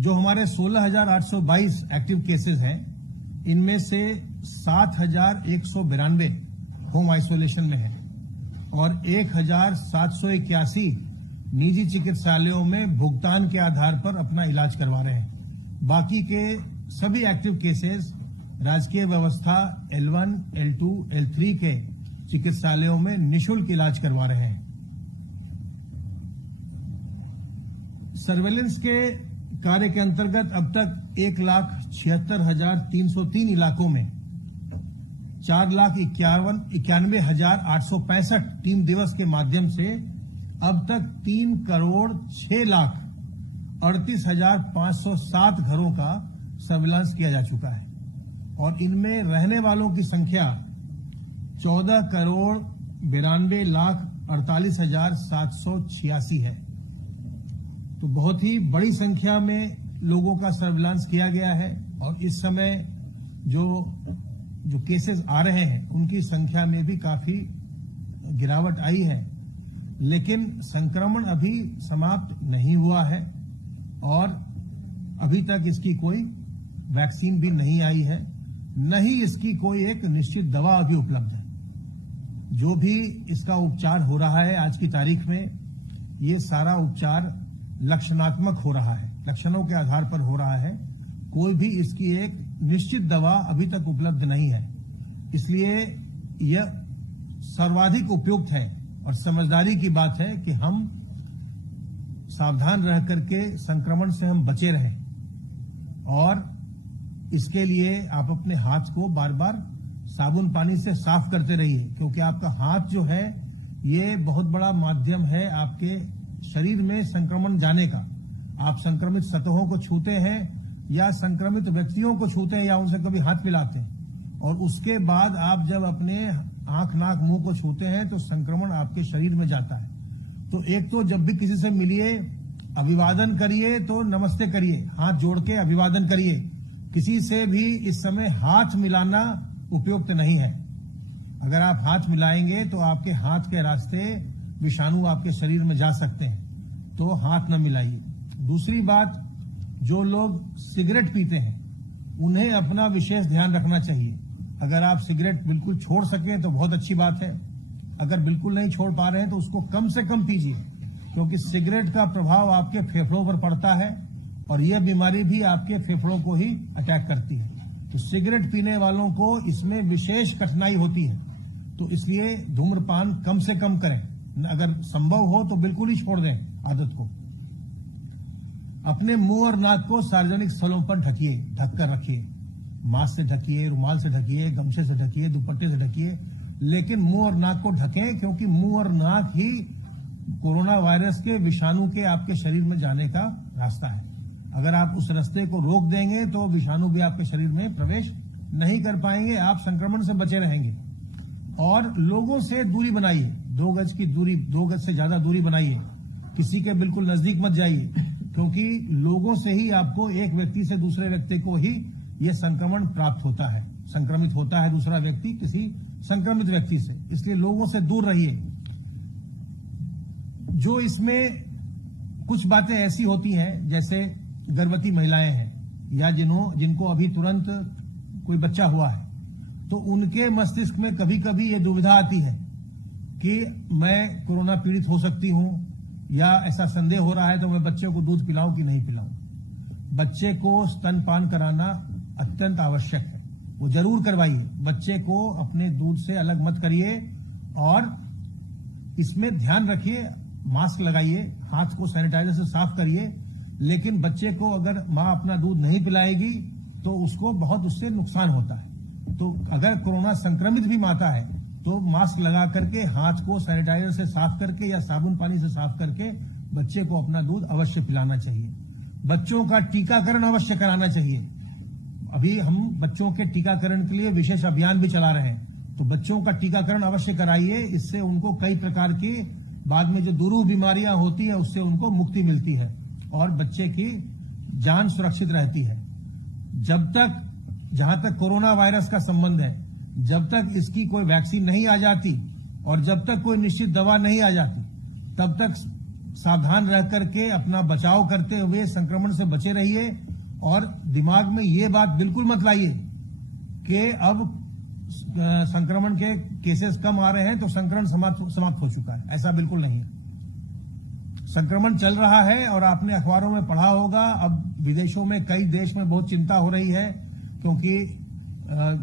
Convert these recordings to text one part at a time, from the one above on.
जो हमारे 16,822 active cases हैं, इनमें से 7,192 होम आइसोलेशन में हैं और 1,781 निजी चिकित्सालयों में भुगतान के आधार पर अपना इलाज करवा रहे हैं। बाकी के सभी एक्टिव केसेस राजकीय व्यवस्था L1, L2, L3 के चिकित्सालयों में निःशुल्क इलाज करवा रहे हैं। सर्वेलेंस के कार्य के अंतर्गत अब तक 1,76,303 इलाकों में 4,91,865 टीम दिवस के माध्यम से अब तक 3,06,38,507 घरों का सर्विलांस किया जा चुका है और इनमें रहने वालों की संख्या 14,92,48,786 है। तो बहुत ही बड़ी संख्या में लोगों का सर्विलांस किया गया है और इस समय जो केसेस आ रहे हैं उनकी संख्या में भी काफी गिरावट आई है, लेकिन संक्रमण अभी समाप्त नहीं हुआ है और अभी तक इसकी कोई वैक्सीन भी नहीं आई है, न ही इसकी कोई एक निश्चित दवा अभी उपलब्ध है। जो भी इसका उपचार हो रहा है आज की तारीख में, ये सारा उपचार लक्षणात्मक हो रहा है, लक्षणों के आधार पर हो रहा है। कोई भी इसकी एक निश्चित दवा अभी तक उपलब्ध नहीं है। इसलिए यह सर्वाधिक उपयुक्त है और समझदारी की बात है कि हम सावधान रह करके संक्रमण से हम बचे रहें और इसके लिए आप अपने हाथ को बार बार साबुन पानी से साफ करते रहिए, क्योंकि आपका हाथ जो है ये बहुत बड़ा माध्यम है आपके शरीर में संक्रमण जाने का। आप संक्रमित सतहों को छूते हैं या संक्रमित व्यक्तियों को छूते हैं या उनसे कभी हाथ मिलाते हैं और उसके बाद आप जब अपने आंख, नाक, मुंह को छूते हैं तो संक्रमण आपके शरीर में जाता है। तो एक तो जब भी किसी से मिलिए, अभिवादन करिए तो नमस्ते करिए, हाथ जोड़ के अभिवादन करिए। किसी से भी इस समय हाथ मिलाना उपयुक्त नहीं है। अगर आप हाथ मिलाएंगे तो आपके हाथ के रास्ते विषाणु आपके शरीर में जा सकते हैं, तो हाथ न मिलाइए। दूसरी बात, जो लोग सिगरेट पीते हैं उन्हें अपना विशेष ध्यान रखना चाहिए। अगर आप सिगरेट बिल्कुल छोड़ सकें तो बहुत अच्छी बात है, अगर बिल्कुल नहीं छोड़ पा रहे हैं तो उसको कम से कम पीजिए, क्योंकि सिगरेट का प्रभाव आपके फेफड़ों पर पड़ता है और यह बीमारी भी आपके फेफड़ों को ही अटैक करती है। तो सिगरेट पीने वालों को इसमें विशेष कठिनाई होती है, तो इसलिए धूम्रपान कम से कम करें। अगर संभव हो तो बिल्कुल ही छोड़ दें आदत को। अपने मुंह और नाक को सार्वजनिक स्थलों पर ढकिए, ढककर रखिए। मास्क से ढकिए, रुमाल से ढकिए, गमछे से ढकिए, दुपट्टे से ढकिए, लेकिन मुंह और नाक को ढकें, क्योंकि मुंह और नाक ही कोरोना वायरस के विषाणु के आपके शरीर में जाने का रास्ता है। अगर आप उस रास्ते को रोक देंगे तो विषाणु भी आपके शरीर में प्रवेश नहीं कर पाएंगे, आप संक्रमण से बचे रहेंगे। और लोगों से दूरी बनाइए, 2 गज की दूरी, 2 गज से ज्यादा दूरी बनाइए। किसी के बिल्कुल नजदीक मत जाइए, क्योंकि लोगों से ही आपको, एक व्यक्ति से दूसरे व्यक्ति को ही यह संक्रमण प्राप्त होता है, संक्रमित होता है दूसरा व्यक्ति किसी संक्रमित व्यक्ति से। इसलिए लोगों से दूर रहिए। जो इसमें कुछ बातें ऐसी होती हैं, जैसे गर्भवती महिलाएं हैं या जिनको अभी तुरंत कोई बच्चा हुआ है, तो उनके मस्तिष्क में कभी कभी ये दुविधा आती है कि मैं कोरोना पीड़ित हो सकती हूं, या ऐसा संदेह हो रहा है तो मैं बच्चे को दूध पिलाऊं कि नहीं पिलाऊं। बच्चे को स्तनपान कराना अत्यंत आवश्यक है, वो जरूर करवाइए। बच्चे को अपने दूध से अलग मत करिए और इसमें ध्यान रखिए, मास्क लगाइए, हाथ को सैनिटाइजर से साफ करिए। लेकिन बच्चे को अगर मां अपना दूध नहीं पिलाएगी तो उसको बहुत उससे नुकसान होता है। तो अगर कोरोना संक्रमित भी माता है तो मास्क लगा करके, हाथ को सैनिटाइजर से साफ करके या साबुन पानी से साफ करके बच्चे को अपना दूध अवश्य पिलाना चाहिए। बच्चों का टीकाकरण अवश्य कराना चाहिए। अभी हम बच्चों के टीकाकरण के लिए विशेष अभियान भी चला रहे हैं, तो बच्चों का टीकाकरण अवश्य कराइए। इससे उनको कई प्रकार की बाद में जो दुरूह बीमारियां होती है उससे उनको मुक्ति मिलती है और बच्चे की जान सुरक्षित रहती है। जब तक, जहां तक कोरोना वायरस का संबंध है, जब तक इसकी कोई वैक्सीन नहीं आ जाती और जब तक कोई निश्चित दवा नहीं आ जाती, तब तक सावधान रह करके अपना बचाव करते हुए संक्रमण से बचे रहिए और दिमाग में ये बात बिल्कुल मत लाइए कि अब संक्रमण के केसेस कम आ रहे हैं तो संक्रमण समाप्त हो चुका है। ऐसा बिल्कुल नहीं है। संक्रमण चल रहा है और आपने अखबारों में पढ़ा होगा, अब विदेशों में कई देश में बहुत चिंता हो रही है क्योंकि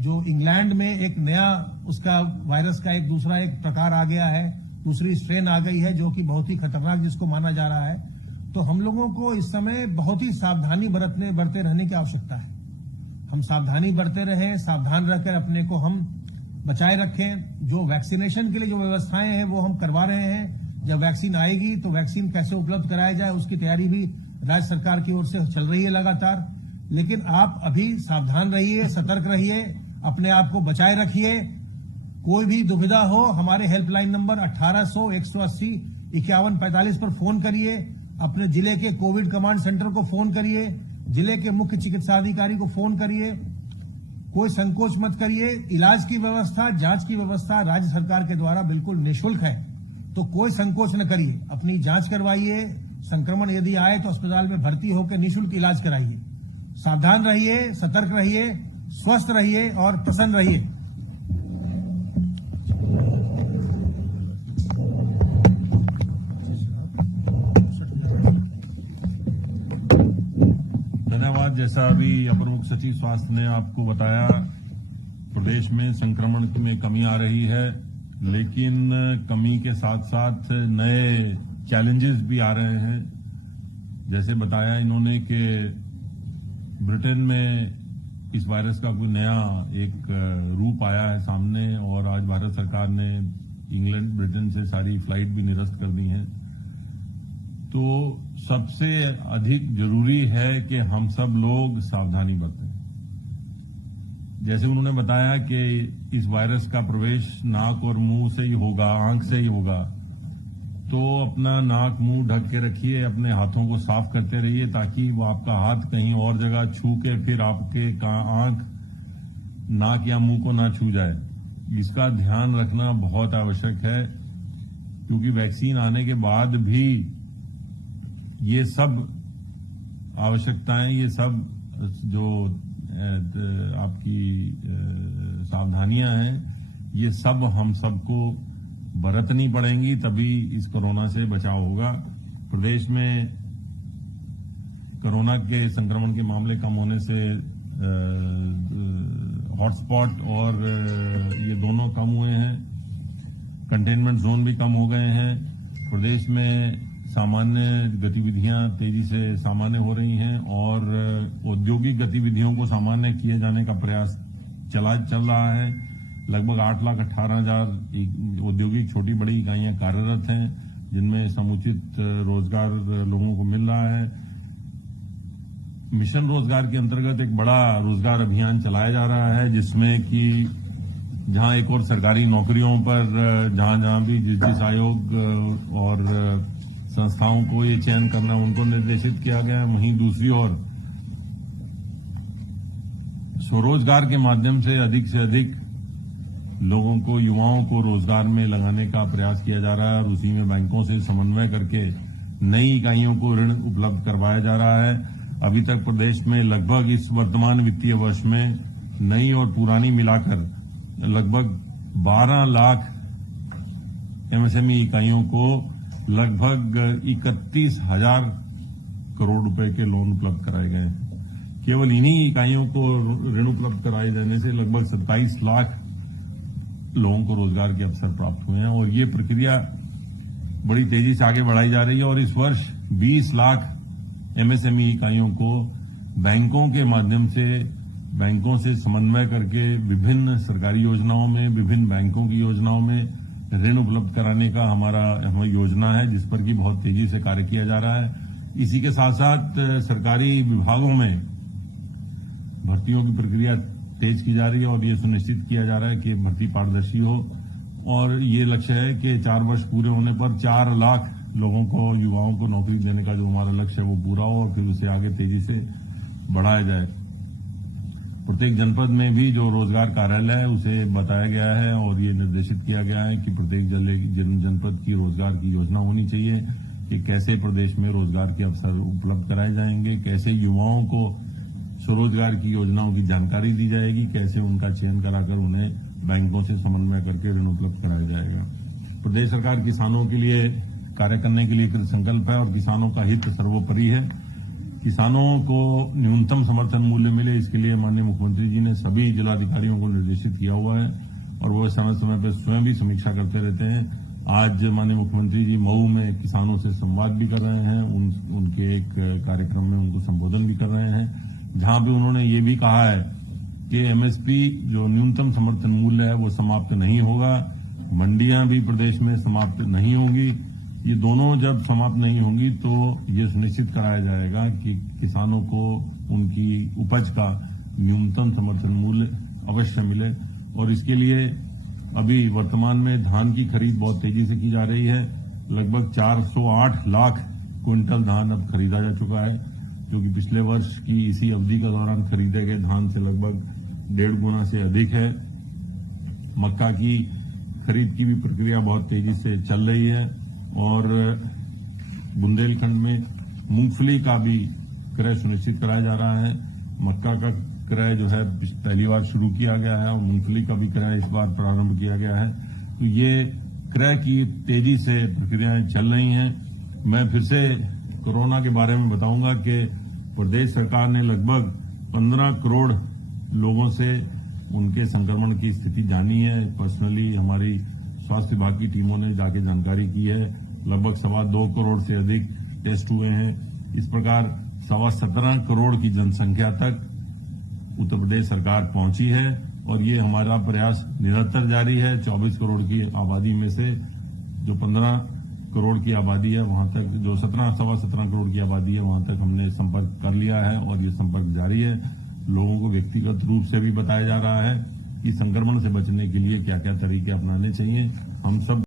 जो इंग्लैंड में एक नया उसका वायरस का एक प्रकार आ गया है, दूसरी स्ट्रेन आ गई है जो कि बहुत ही खतरनाक जिसको माना जा रहा है। तो हम लोगों को इस समय बहुत ही सावधानी बरते रहने की आवश्यकता है। हम सावधानी बरते रहें, सावधान रहकर अपने को हम बचाए रखें। जो वैक्सीनेशन के लिए जो व्यवस्थाएं हैं वो हम करवा रहे हैं। जब वैक्सीन आएगी तो वैक्सीन कैसे उपलब्ध कराया जाए उसकी तैयारी भी राज्य सरकार की ओर से चल रही है लगातार। लेकिन आप अभी सावधान रहिए, सतर्क रहिए, अपने आप को बचाए रखिए। कोई भी दुविधा हो हमारे हेल्पलाइन नंबर 1800 180 5145 पर फोन करिए। अपने जिले के कोविड कमांड सेंटर को फोन करिए, जिले के मुख्य चिकित्सा अधिकारी को फोन करिए। कोई संकोच मत करिए। इलाज की व्यवस्था, जांच की व्यवस्था राज्य सरकार के द्वारा बिल्कुल निःशुल्क है, तो कोई संकोच न करिए। अपनी जांच करवाइए। संक्रमण यदि आए तो अस्पताल में भर्ती होकर निःशुल्क इलाज कराइए। सावधान रहिए, सतर्क रहिए, स्वस्थ रहिए और प्रसन्न रहिए। धन्यवाद। जैसा अभी अपर मुख्य सचिव स्वास्थ्य ने आपको बताया, प्रदेश में संक्रमण में कमी आ रही है, लेकिन कमी के साथ साथ नए चैलेंजेस भी आ रहे हैं। जैसे बताया इन्होंने कि ब्रिटेन में इस वायरस का कोई नया एक रूप आया है सामने और आज भारत सरकार ने इंग्लैंड, ब्रिटेन से सारी फ्लाइट भी निरस्त कर दी हैं। तो सबसे अधिक जरूरी है कि हम सब लोग सावधानी बरतें। जैसे उन्होंने बताया कि इस वायरस का प्रवेश नाक और मुंह से ही होगा, आंख से ही होगा, तो अपना नाक मुंह ढक के रखिए, अपने हाथों को साफ करते रहिए ताकि वो आपका हाथ कहीं और जगह छू के फिर आपके आंख, नाक या मुंह को ना छू जाए। इसका ध्यान रखना बहुत आवश्यक है क्योंकि वैक्सीन आने के बाद भी ये सब आवश्यकताएं, ये सब जो आपकी सावधानियां हैं, ये सब हम सबको बरतनी पड़ेंगी, तभी इस कोरोना से बचाव होगा। प्रदेश में कोरोना के संक्रमण के मामले कम होने से हॉटस्पॉट और ये दोनों कम हुए हैं। कंटेनमेंट जोन भी कम हो गए हैं। प्रदेश में सामान्य गतिविधियां तेजी से सामान्य हो रही हैं और औद्योगिक गतिविधियों को सामान्य किए जाने का प्रयास चल रहा है। लगभग 8,18,000 औद्योगिक छोटी बड़ी इकाइयां कार्यरत हैं जिनमें समुचित रोजगार लोगों को मिल रहा है। मिशन रोजगार के अंतर्गत एक बड़ा रोजगार अभियान चलाया जा रहा है जिसमें कि जहां एक और सरकारी नौकरियों पर जहां भी जिस आयोग और संस्थाओं को ये चयन करना उनको निर्देशित किया गया है, वहीं दूसरी ओर स्वरोजगार के माध्यम से अधिक लोगों को, युवाओं को रोजगार में लगाने का प्रयास किया जा रहा है और उसी में बैंकों से समन्वय करके नई इकाइयों को ऋण उपलब्ध करवाया जा रहा है। अभी तक प्रदेश में लगभग इस वर्तमान वित्तीय वर्ष में नई और पुरानी मिलाकर लगभग 12 लाख एमएसएमई इकाइयों को लगभग 31,000 करोड़ रुपए के लोन उपलब्ध कराए गए हैं। केवल इन्हीं इकाइयों को ऋण उपलब्ध कराए जाने से लगभग 27 लाख लोगों को रोजगार के अवसर प्राप्त हुए हैं और ये प्रक्रिया बड़ी तेजी से आगे बढ़ाई जा रही है और इस वर्ष 20 लाख एमएसएमई इकाइयों को बैंकों के माध्यम से, बैंकों से समन्वय करके विभिन्न सरकारी योजनाओं में, विभिन्न बैंकों की योजनाओं में ऋण उपलब्ध कराने का हमारी योजना है जिस पर कि बहुत तेजी से कार्य किया जा रहा है। इसी के साथ साथ सरकारी विभागों में भर्तियों की प्रक्रिया तेज की जा रही है और ये सुनिश्चित किया जा रहा है कि भर्ती पारदर्शी हो और ये लक्ष्य है कि 4 वर्ष पूरे होने पर 4 लाख लोगों को, युवाओं को नौकरी देने का जो हमारा लक्ष्य है वो पूरा हो और फिर उसे आगे तेजी से बढ़ाया जाए। प्रत्येक जनपद में भी जो रोजगार कार्यालय है उसे बताया गया है और ये निर्देशित किया गया है कि प्रत्येक जनपद की रोजगार की योजना होनी चाहिए। कि कैसे प्रदेश में रोजगार के अवसर उपलब्ध कराए जाएंगे, कैसे युवाओं को स्वरोजगार की योजनाओं की जानकारी दी जाएगी, कैसे उनका चयन कराकर उन्हें बैंकों से समन्वय करके ऋण उपलब्ध कराया जाएगा। प्रदेश सरकार किसानों के लिए कार्य करने के लिए कृत संकल्प है और किसानों का हित सर्वोपरि है। किसानों को न्यूनतम समर्थन मूल्य मिले, इसके लिए माननीय मुख्यमंत्री जी ने सभी जिलाधिकारियों को निर्देशित किया हुआ है और वो समय समय पर स्वयं भी समीक्षा करते रहते हैं। आज माननीय मुख्यमंत्री जी मऊ में किसानों से संवाद भी कर रहे हैं, उनके एक कार्यक्रम में उनको संबोधन भी कर रहे हैं, जहां पे उन्होंने ये भी कहा है कि एमएसपी जो न्यूनतम समर्थन मूल्य है वो समाप्त नहीं होगा, मंडियां भी प्रदेश में समाप्त नहीं होंगी। ये दोनों जब समाप्त नहीं होंगी तो ये सुनिश्चित कराया जाएगा कि किसानों को उनकी उपज का न्यूनतम समर्थन मूल्य अवश्य मिले। और इसके लिए अभी वर्तमान में धान की खरीद बहुत तेजी से की जा रही है। लगभग 408 लाख क्विंटल धान अब खरीदा जा चुका है, जो कि पिछले वर्ष की इसी अवधि के दौरान खरीदे गए धान से लगभग 1.5 गुना से अधिक है। मक्का की खरीद की भी प्रक्रिया बहुत तेजी से चल रही है और बुंदेलखंड में मूंगफली का भी क्रय सुनिश्चित कराया जा रहा है। मक्का का क्रय जो है पहली बार शुरू किया गया है और मूंगफली का भी क्रय इस बार प्रारंभ किया गया है। तो ये क्रय की तेजी से प्रक्रियाएं चल रही हैं। मैं फिर से कोरोना के बारे में बताऊंगा कि प्रदेश सरकार ने लगभग 15 करोड़ लोगों से उनके संक्रमण की स्थिति जानी है। पर्सनली हमारी स्वास्थ्य विभाग की टीमों ने जाके जानकारी की है। लगभग 2.25 करोड़ से अधिक टेस्ट हुए हैं। इस प्रकार 17.25 करोड़ की जनसंख्या तक उत्तर प्रदेश सरकार पहुंची है और ये हमारा प्रयास निरंतर जारी है। 24 करोड़ की आबादी में से जो 15 करोड़ की आबादी है वहां तक, जो 17 करोड़ की आबादी है वहां तक हमने संपर्क कर लिया है और ये संपर्क जारी है। लोगों को व्यक्तिगत रूप से भी बताया जा रहा है कि संक्रमण से बचने के लिए क्या क्या तरीके अपनाने चाहिए। हम सब